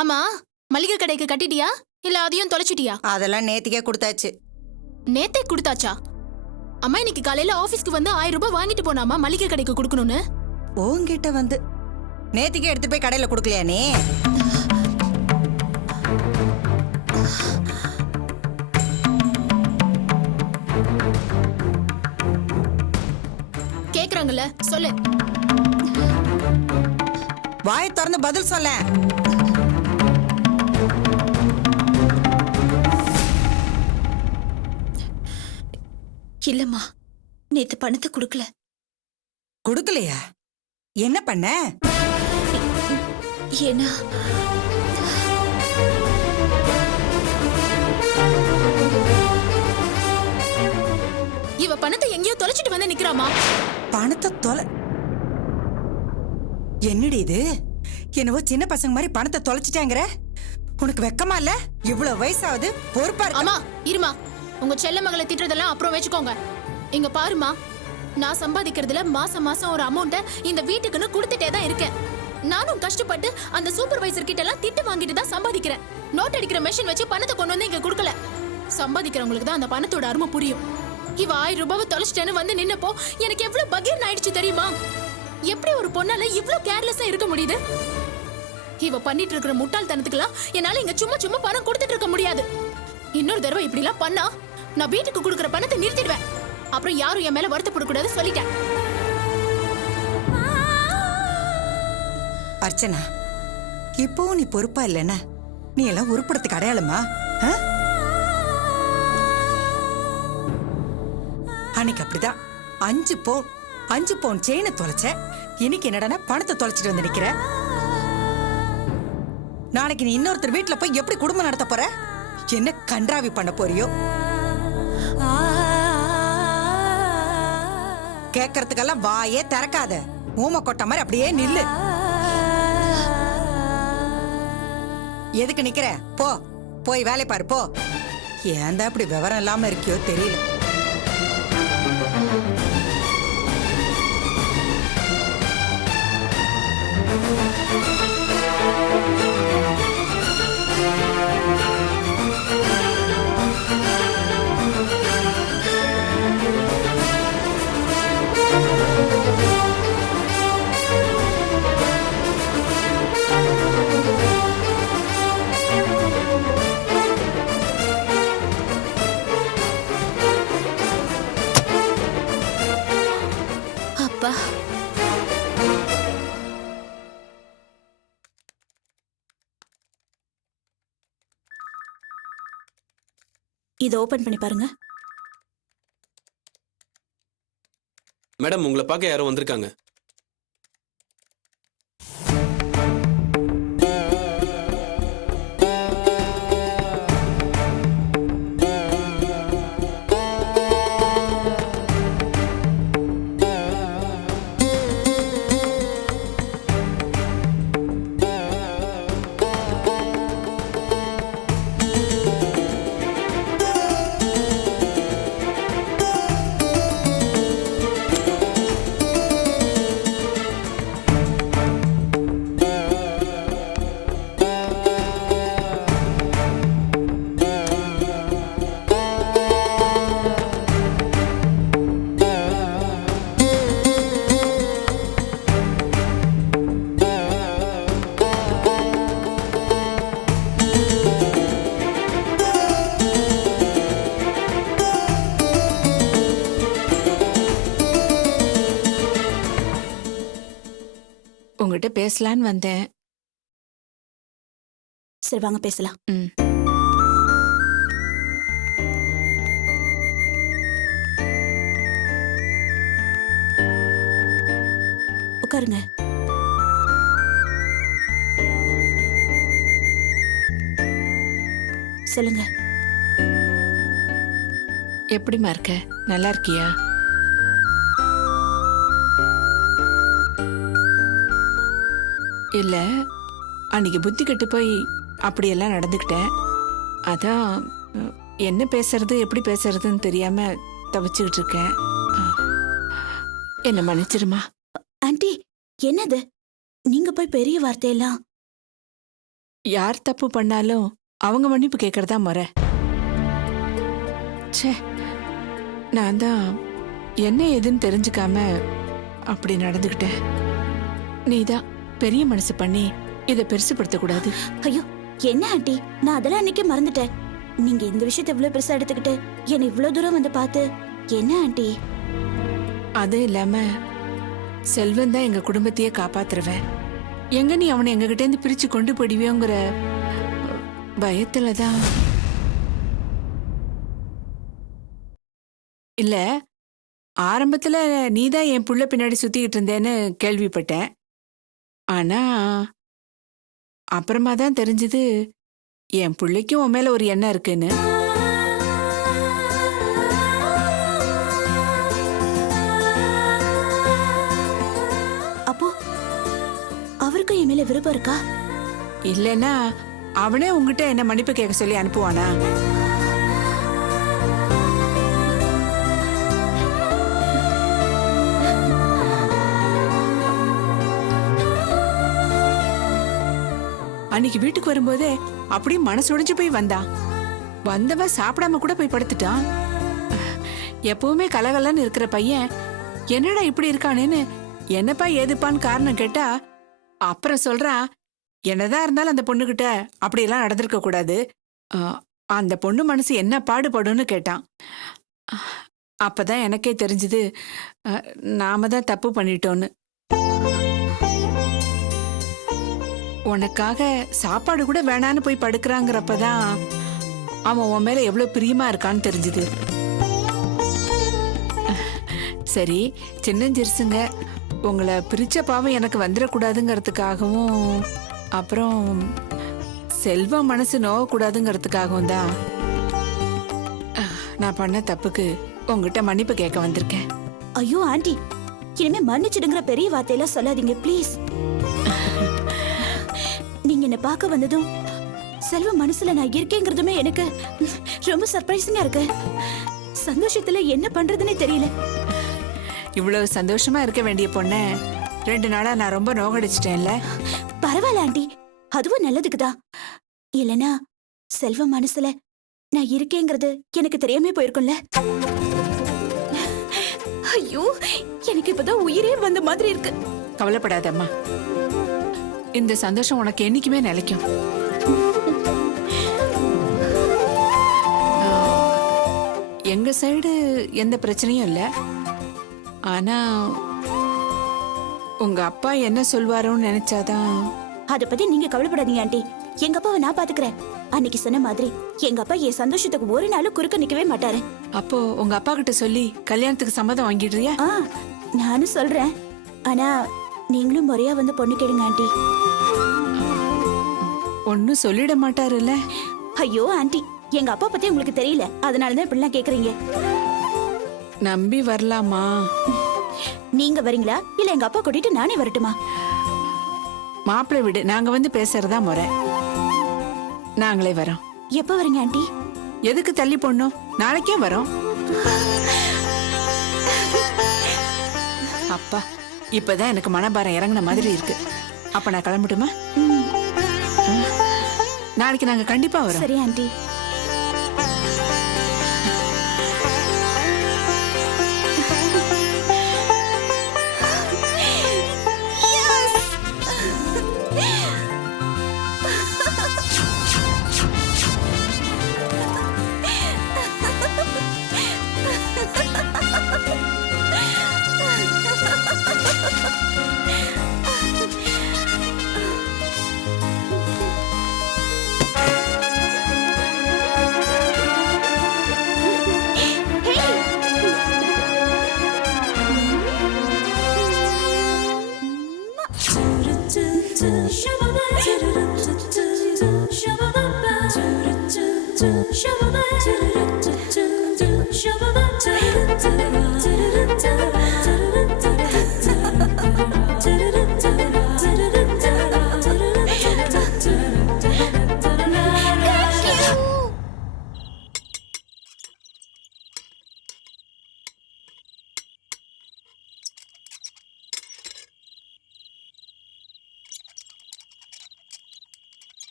ஆமா, மளிகை கடைக்கு கட்டிட்டியா இல்ல அதையும் தொலைச்சிட்டியா? அதெல்லாம் நேத்திக்கே கொடுத்தாச்சு. நேத்தே கொடுத்தாச்சா? அம்மா இன்னைக்கு காலையில ஆபீஸ்க்கு வந்து 1000 ரூபாய் வாங்கிட்டு போனாமா மளிகை கடைக்கு கொடுக்கணும்னு. உன்கிட்ட வந்து நேத்திக்கே எடுத்து போய் கடையில கொடுக்கலையா நீ? கேக்குறாங்கல்ல, சொல்லு. வாய் திறந்து பதில் சொல்ல. இல்லம்மா, நேத்து பணத்தை கொடுக்கல. கொடுக்கலையா? என்ன பண்ண? ஏன்னா இவ பணத்தை எங்கேயோ தொலைச்சிட்டு வந்து நிக்கிறாமா. பணத்தை தொலை? என்னடி இது? என்னவோ சின்ன பசங்க மாதிரி பணத்தை தொலைச்சிட்டாங்கற? உனக்கு வெக்கமா இல்ல? இவ்வளவு வயசாவது பொறுப்பா இருக்க. அம்மா இருமா, உங்க செல்ல மகளை திட்டுறதெல்லாம் அப்புறம் வச்சுக்கோங்க. இங்க பாருமா, நான் சம்பாதிக்கிறதுல மாசம் மாசம் ஒரு அமௌண்ட்டை இந்த வீட்டுக்குன்னு கொடுத்துட்டே தான் இருக்கேன். நானும் கஷ்டப்பட்டு அந்த சூப்பர்வைசர் கிட்ட எல்லாம் திட்டு வாங்கிட்டு தான் சம்பாதிக்கிறேன். நோட் அடிக்கிற மெஷின் வச்சு பணத்தை கொண்டு வந்து இங்க கொடுக்கல. சம்பாதிக்கிறவங்களுக்கு தான் அந்த பணத்தோட அருமை புரியும். இவ 1000 ரூபாவை தொலைச்சிட்டேன்னு வந்து நின்னப்போ எனக்கு எவ்வளவு பகீர்னு ஆயிடுச்சு தெரியுமா? எப்படி ஒரு பொண்ணால இவ்ளோ கேர்லெஸ்ஸா இருக்க முடியுது? இவ பண்ணிட்டு இருக்கிற முட்டாள்தனத்துக்குலாம் என்னால இங்க சும்மா சும்மா பணம் கொடுத்துட்டு இருக்க முடியாது. இன்னொரு தடவை இப்படி எல்லாம் பண்ணா நான் வீட்டுக்கு கொடுக்கற பணத்தை நிறுத்திடுவேன். அப்புறம் யாரும் என் மேல வருத்தப்படக்கூடாது சொல்லிட்டேன். அர்ச்சனா, இப்போவும் நீ பொறுப்பா இல்லைன்னா நீ எல்லாம் உருப்படத்துக்கு அடையாளமா? அன்னைக்கு அப்படிதான் 5 பவுன் செயினை தொலைச்ச. இன்னைக்கு என்னடா பணத்தை தொலைச்சிட்டு வந்து நிக்கிற? நாளைக்கு நீ இன்னொருத்தர் வீட்டுல போய் எப்படி குடும்பம் நடத்த போற? என்ன கன்றாவி பண்ண போறியோ? கேட்கறதுக்கெல்லாம் வாயே திறக்காத. ஊமை கொட்ட மாதிரி அப்படியே நில்லு. எதுக்கு நிக்கிற? போ, போய் வேலை பாரு போ. ஏன் அப்படி விவரம் இல்லாம இருக்கியோ தெரியல. அப்பா, இதை ஓபன் பண்ணி பாருங்க. மேடம், உங்களை பார்க்க யாரோ வந்திருக்காங்க. உங்ககிட்ட பேசலான்னு வந்தேன். சரி வாங்க பேசலாம். உட்காருங்க. சொல்லுங்க. எப்படிமா இருக்க? நல்லா இருக்கியா? இல்ல, அன்னைக்கு புத்தி கெட்டு போய் அப்படியெல்லாம் நடந்துக்கிட்டேன். அதான் என்ன பேசுறது எப்படி பேசுறதுன்னு தெரியாம தவிச்சுக்கிட்டு இருக்கேன். என்ன மன்னிச்சிருமா. ஆண்டி, என்னது நீங்க போய் பெரிய வார்த்தையெல்லாம்? யார் தப்பு பண்ணாலும் அவங்க மன்னிப்பு கேட்கறதா முறை. ச்சே, நான் தான் என்ன ஏதுன்னு தெரிஞ்சுக்காம அப்படி நடந்துக்கிட்டேன். நீதான் பெரிய மனசு பண்ணி இதை பெருசுப்படுத்தக்கூடாது. ஐயோ என்ன ஆண்டி, நான் அதெல்லாம் அன்னைக்கே மறந்துட்டேன். நீங்க இந்த விஷயத்தை இவ்வளவு பெருசா எடுத்துக்கிட்டு என்னை இவ்வளவு தூரம் வந்து பார்த்து என்ன ஆண்டி? அது இல்லாம செல்வன் தான் எங்க குடும்பத்தையே காப்பாத்துறவன். எங்க நீ அவனை எங்ககிட்ட இருந்து பிரிச்சு கொண்டு போயிடுவியோங்கிற பயத்துலதான். இல்ல, ஆரம்பத்துல நீதான் என் புள்ள பின்னாடி சுத்திக்கிட்டு இருந்தேன்னு கேள்விப்பட்டேன். ஆனா அப்புறமா தான் தெரிஞ்சது என் புள்ளைக்கும் உன் மேல ஒரு எண்ணம் இருக்குன்னு. அப்போ அவருக்கும் என் மேல விருப்பம் இருக்கா? இல்லைன்னா அவனே உங்ககிட்ட என்ன மன்னிப்பு கேட்க சொல்லி அனுப்புவானா? அன்னைக்கு வீட்டுக்கு வரும்போதே அப்படியே மனசு உடைஞ்சு போய் வந்தவன் சாப்பிடாம கூட போய் படுத்துட்டான். எப்பவுமே கலகலன்னு இருக்கிற பையன் என்னடா இப்படி இருக்கானேன்னு என்னப்பா ஏதுப்பான்னு காரணம் கேட்டா அப்புறம் சொல்றான், என்னதான் இருந்தாலும் அந்த பொண்ணுகிட்ட அப்படியெல்லாம் நடந்திருக்க கூடாது, அந்த பொண்ணு மனசு என்ன பாடுபடும்னு கேட்டான். அப்பதான் எனக்கே தெரிஞ்சது நாம தான் தப்பு பண்ணிட்டோன்னு. உனக்காக சாப்பாடு கூட வேணான்னு போய் படுக்கிறாங்கிறப்பதான் அவன் உன் மேல எவ்வளவு பிரியமா இருக்கான்னு தெரிஞ்சுது. சரி, சின்னஞ்சிறுசுங்க, உங்களை பிரிச்ச பாவம் எனக்கு வந்துடக்கூடாதுங்கிறதுக்காகவும் அப்புறம் செல்வம் மனசு நோவக்கூடாதுங்கிறதுக்காகவும் தான் நான் பண்ண தப்புக்கு உங்ககிட்ட மன்னிப்பு கேட்க வந்திருக்கேன். ஐயோ ஆண்டி, இனிமே மன்னிச்சிடுங்கிற பெரிய வார்த்தையெல்லாம் சொல்லாதீங்க ப்ளீஸ். நீங்க என்ன பார்க்க வந்ததும் செல்வ மனசுல நான் இருக்கேங்கிறதுமே எனக்கு ரொம்ப சர்ப்ரைசிங்கா இருக்கு. சந்தோஷத்துல என்ன பண்றதுன்னே தெரியல. இவ்வளவு சந்தோஷமா இருக்க வேண்டிய பொண்ண 2 நாளா நான் ரொம்ப நோகடிச்சிட்டேன்ல. பரவாயில்ல ஆண்டி, அதுவும் நல்லதுக்குதான். இல்லனா செல்வ மனசுல நான் இருக்கேங்கிறது எனக்கு தெரியாம போயிருக்கும்ல. ஐயோ, எனக்கு இப்பதான் உயிரே வந்த மாதிரி இருக்கு. கவலைப்படாதம்மா, இந்த சந்தோஷம் உனக்கு என்னைக்குமே நிலைக்கும். எங்க சைடு எந்த பிரச்சனையும் இல்ல. ஆனா உங்க அப்பா என்ன சொல்வாரோன்னு நினைச்சாதான். அத பத்தி நீங்க கவலைப்படாதீங்க ஆண்டி, எங்க அப்பாவை நான் பாத்துக்கிறேன். அன்னைக்கு சொன்ன மாதிரி எங்க அப்பா என் சந்தோஷத்துக்கு ஒரு நாளும் குறுக்க நிக்கவே மாட்டாரு. அப்போ உங்க அப்பா கிட்ட சொல்லி கல்யாணத்துக்கு சம்மதம் வாங்கிடுறியா? நானும் சொல்றேன். ஆனா நீங்களும் முறையா வந்து பொண்ணு கேடுங்க ஆண்டி. ஒன்னும் சொல்லிட மாட்டாருல்ல? ஐயோ ஆண்டி, எங்க அப்பா பத்தி உங்களுக்கு தெரியல, அதனாலதான் இப்படிலாம் கேக்குறீங்க. நம்பி வரலாமா? நீங்க வரீங்களா இல்ல எங்க அப்பா கூட்டிட்டு நானே வரட்டுமா? மாப்பிள்ளை விடு, நாங்க வந்து பேசுறதா முறை. நாங்களே வரோம். எப்ப வரீங்க ஆண்டி? எதுக்கு தள்ளி போடணும்? நாளைக்கே வரோம். அப்பா, இப்பதான் எனக்கு மனபாரம் இறங்கின மாதிரி இருக்கு. அப்ப நான் கிளம்பட்டுமா? நாளைக்கு நாங்க கண்டிப்பா வரோம். சரி ஆண்டி.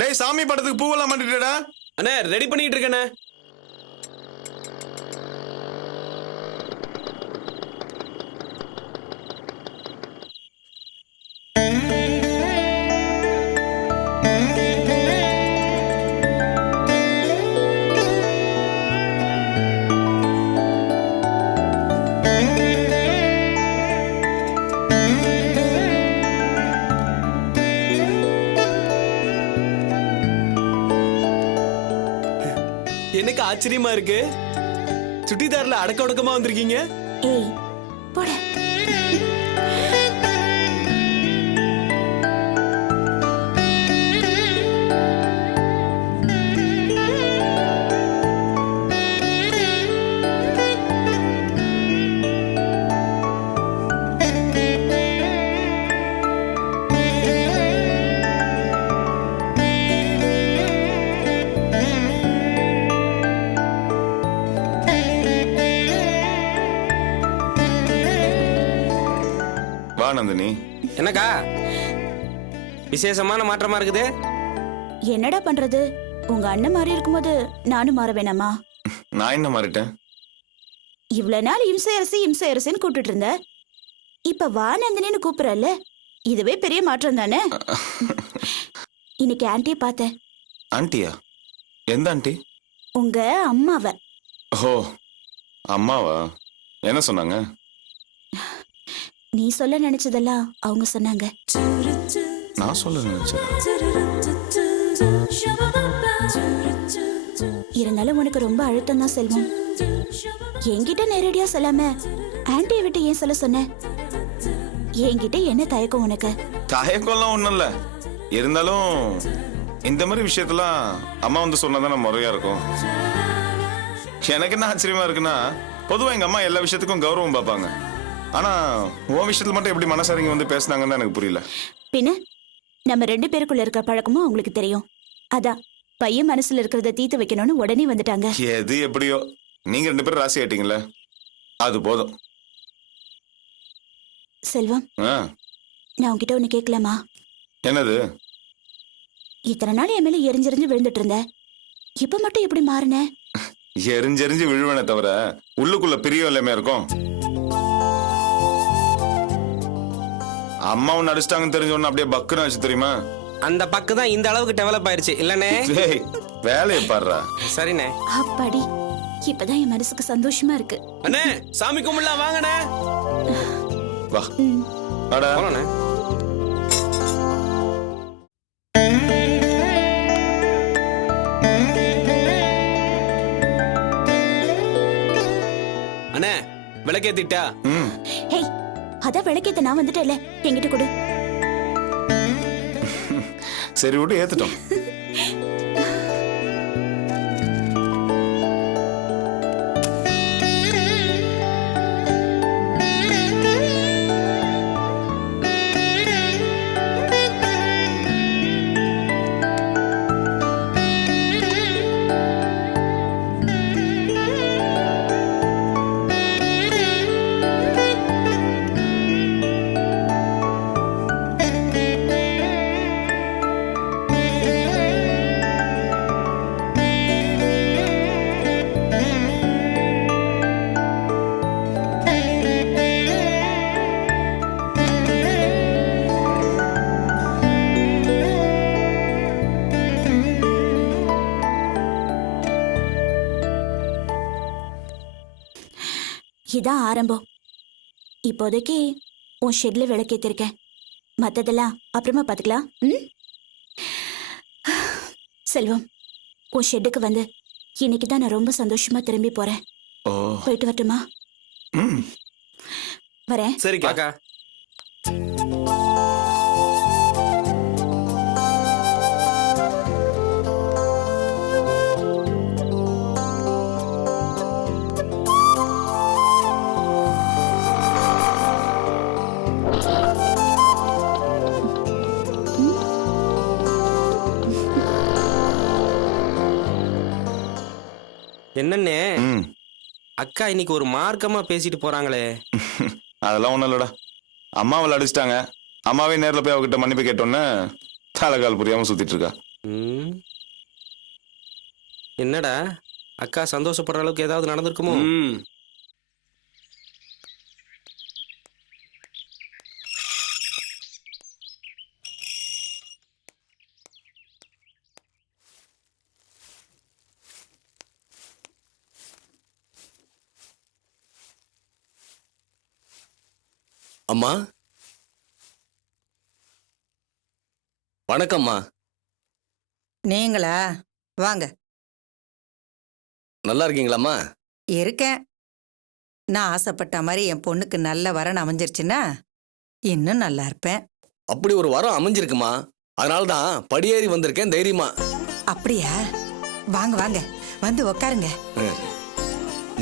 டேய் சாமி படத்துக்கு பூவெல்லாம் மாட்டிட்டடா. அண்ணே ரெடி பண்ணிட்டு இருக்கேண்ணே. எனக்கு ஆச்சரியமா இருக்கு. சுட்டிதார்ல அடக்க ஒடுக்கமா வந்திருக்கீங்க. ஏய் போட. வா நந்தினி. என்னக்கா விசேஷமான மாற்றமா இருக்குது? என்னடா பண்றது? உங்க அண்ணன் மாறி இருக்கும்போது நானும் மாற வேணாமா? நான் என்ன மாறிட்டேன்? இவ்வளவு நாள் இம்சை அரசின்னு கூப்பிட்டு இருந்த, இப்ப வா நந்தினின்னு கூப்பிடறல்ல, இதுவே பெரிய மாற்றம் தானே. இன்னைக்கு ஆன்ட்டியை பார்த்தேன். ஆண்டியா? எந்த ஆண்டி? உங்க அம்மாவை. ஓ அம்மாவா? என்ன சொன்னாங்க? நீ சொல்ல நினைச்சதெல்லாம் அவங்க சொன்னாங்க. நான் சொல்ல நினைச்சேன். இருந்தாலும் உனக்கு ரொம்ப அழுத்தம் தான் செல்வம். என்கிட்ட நேரடியா சொல்லாம ஆன்ட்டியை விட்டு ஏன் சொல்ல சொன்ன? என்கிட்ட என்ன தயக்கம் உனக்கு? தயக்கம்லாம் ஒண்ணும் இல்ல. இருந்தாலும் இந்த மாதிரி விஷயத்தெல்லாம் அம்மா வந்து சொன்னாதானே முறையா இருக்கும். எனக்கு என்ன ஆச்சரியமா இருக்குன்னா, பொதுவா எங்க அம்மா எல்லா விஷயத்துக்கும் கௌரவம் பார்ப்பாங்க. ஆனா உன் விஷயத்துல மட்டும் எப்படி மனசாரிங்க வந்து பேசினாங்கன்னு எனக்கு புரியல. பின்ன நம்ம 2 பேருக்குள்ள இருக்க பழக்கமும் அவங்களுக்கு தெரியும். அதான் பையன் மனசுல இருக்கிறத தீர்த்து வைக்கணும்னு உடனே வந்துட்டாங்க. எது எப்படியோ நீங்க 2 பேரும் ராசி ஆயிட்டீங்களே, அது போதும். செல்வம், நான் உன்கிட்ட ஒண்ணு கேட்கலாமா? என்னது? இத்தனை நாள் என் மேல எரிஞ்செறிஞ்சு விழுந்துட்டு இருந்த, இப்ப மட்டும் எப்படி மாறின? எரிஞ்செறிஞ்சு விழுவனே தவிர உள்ளுக்குள்ள பிரியம் எல்லாமே இருக்கும். அம்மா ஒன்னு அடிச்சிட்டாங்கன்னு தெரிஞ்ச உடனே அப்படியே பக்குன்னு ஆச்சு தெரியுமா? அந்த பக்கு தான் இந்த அளவுக்கு டெவலப் ஆயிருச்சு இல்லனே? வேலையை பாடுறா. சரிண்ணே. அப்பாடி, இப்பதான் என் மனசுக்கு சந்தோஷமா இருக்கு. அண்ணே சாமி கும்பிடலாம் வாங்கண்ணே. வா வாடா. போலாண்ணே. அண்ணே விளக்கேத்திட்டா? ஹேய், அதான் விளக்கேத்த நான் வந்துட்டேன்ல, என்கிட்ட கொடு. சரி விட்டு ஏத்துட்டோம். இதான் ஆரம்பம். இப்போதைக்கு உன் ஷெட்ல விளக்கேத்திருக்கேன், மத்ததெல்லாம் அப்புறமா பாத்துக்கலாம். செல்வம், உன் ஷெட்டுக்கு வந்து இன்னைக்கு தான் நான் ரொம்ப சந்தோஷமா திரும்பி போறேன். போயிட்டு வரட்டுமா? வரேன். சரிக்கா. என்னண்ணே அக்கா இன்னைக்கு ஒரு மார்க்கமா பேசிட்டு போறாங்களே? அதெல்லாம் ஒண்ணும் இல்லடா. அம்மாவை அடிச்சிட்டாங்க. அம்மாவே நேரில் போய் அவகிட்ட மன்னிப்பு கேட்டோன்னு தலைகால் புரியாம சுத்திட்டு இருக்கா. ம். என்னடா அக்கா சந்தோஷப்படுற அளவுக்கு ஏதாவது நடந்திருக்குமோ? ம். அம்மா வணக்கம்மா. நீங்களா? வாங்க. நல்லா இருக்கீங்களாம்மா? இருக்கேன். நான் ஆசைப்பட்ட மாதிரி என் பொண்ணுக்கு நல்ல வரன் அமைஞ்சிருச்சுன்னா இன்னும் நல்லா இருப்பேன். அப்படி ஒரு வரம் அமைஞ்சிருக்குமா, அதனால தான் படியேறி வந்திருக்கேன் தைரியமா. அப்படியா? வாங்க வாங்க, வந்து உக்காருங்க.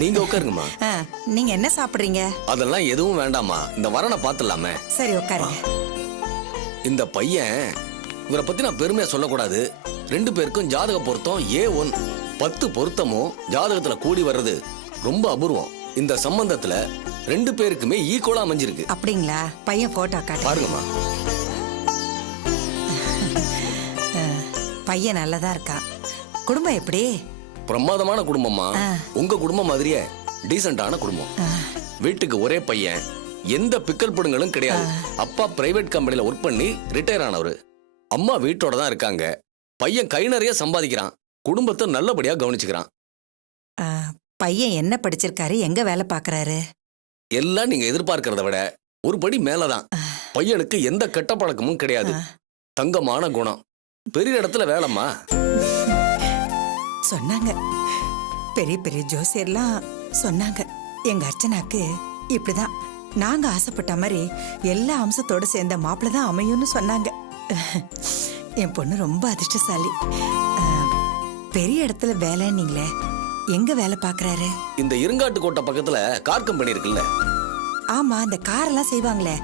நீங்க உட்காருங்கம்மா. நீங்க என்ன சாப்பிடுறீங்க? அதெல்லாம் எதுவும் வேண்டாம்மா, இந்த வரனை பார்த்துடலாமே. சரி உட்காருங்க. இந்த பையன், இவரை பத்தி நான் பெருமையா சொல்லக்கூடாது. 2 பேருக்கும் ஜாதக பொருத்தம் A1. 10 பொருத்தமும் ஜாதகத்துல கூடி வர்றது ரொம்ப அபூர்வம். இந்த சம்பந்தத்துல 2 பேருக்குமே ஈக்குவலா அமைஞ்சிருக்கு. அப்படிங்களா? பையன் போட்டோ காட்டு. பாருங்கம்மா. பையன் நல்லதா இருக்கான். குடும்பம் எப்படி? பிரமாதமான குடும்பமா. உங்க குடும்பம் மாதிரியே டீசென்டான குடும்பம். வீட்டுக்கு ஒரே பையன், எந்த பிக்கல் பிடுங்களும் கிடையாது. அப்பா பிரைவேட் கம்பெனில ஒர்க் பண்ணி ரிட்டையர் ஆனவரு. அம்மா வீட்டோட தான் இருக்காங்க. பையன் கை நிறைய சம்பாதிக்கிறான், குடும்பத்தை நல்லபடியா கவனிச்சுக்கிறான். பையன் என்ன படிச்சிருக்காரு? எங்க வேலை பாக்குறாரு? எல்லாம் நீங்க எதிர்பார்க்கறத விட ஒரு படி மேலதான். பையனுக்கு எந்த கெட்ட பழக்கமும் கிடையாது. தங்கமான குணம். பெரிய இடத்துல வேலைம்மா. சொன்னாங்க, பெரிய பெரிய ஜோசியர்லாம் சொன்னாங்க, எங்க அர்ச்சனாக்கு இப்படிதான் நாங்க ஆசைப்பட்ட மாதிரி எல்லா அம்சத்தோட சேர்ந்த மாப்பிள்ள தான் அமையும்னு சொன்னாங்க. என் பொண்ணு ரொம்ப அதிர்ஷ்டசாலி. பெரிய இடத்துல வேலைன்னீங்களே, எங்க வேலை பாக்குறாரு? இந்த இருங்காட்டுக்கோட்டை பக்கத்துல கார் கம்பெனி இருக்குல்ல? ஆமா, அந்த காரெல்லாம் செய்வாங்களே,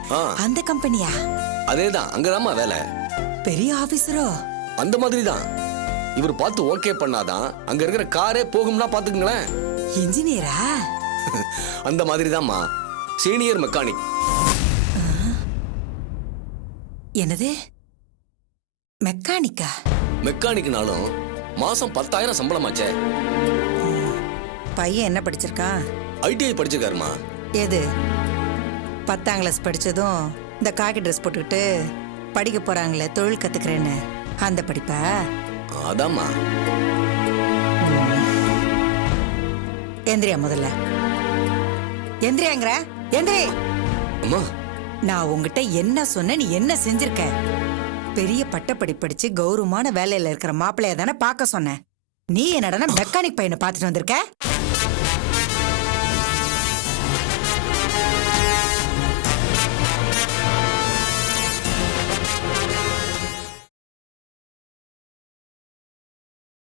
அந்த கம்பெனியா? அதேதான், அங்கதாம்மா வேலை. பெரிய ஆபீசரோ? அந்த மாதிரி தான். இவர் பார்த்து ஓகே பண்ணாதான் அங்க இருக்கிற காரே போகும்னா பாத்துக்குங்களேன். இன்ஜினியரா? அந்த மாதிரி தான்மா, சீனியர் மெக்கானிக். என்னது மெக்கானிக்கா? மெக்கானிக்னாலும் மாசம் 10,000 சம்பளமாச்சே. பையன் என்ன படிச்சிருக்கான்? ஐடிஐ படிச்சிருக்காருமா. எது 10ஆம் கிளாஸ் படிச்சதும் இந்த காக்கி ட்ரெஸ் போட்டுக்கிட்டு படிக்க போறாங்களே, தொழில் கத்துக்கிறேன்னு, அந்த படிப்பா? அதாம்மா. எந்திரியா முதல்ல. எந்திரியாங்கிற? எந்திரி. அம்மா, நான் உங்ககிட்ட என்ன சொன்ன, நீ என்ன செஞ்சிருக்க? பெரிய பட்டப்படி படிச்சு கௌரவமான வேலையில இருக்கிற மாப்பிள்ளைய தானே பார்க்க சொன்னேன். நீ என்னடா மெக்கானிக் பையனை பார்த்துட்டு வந்திருக்க?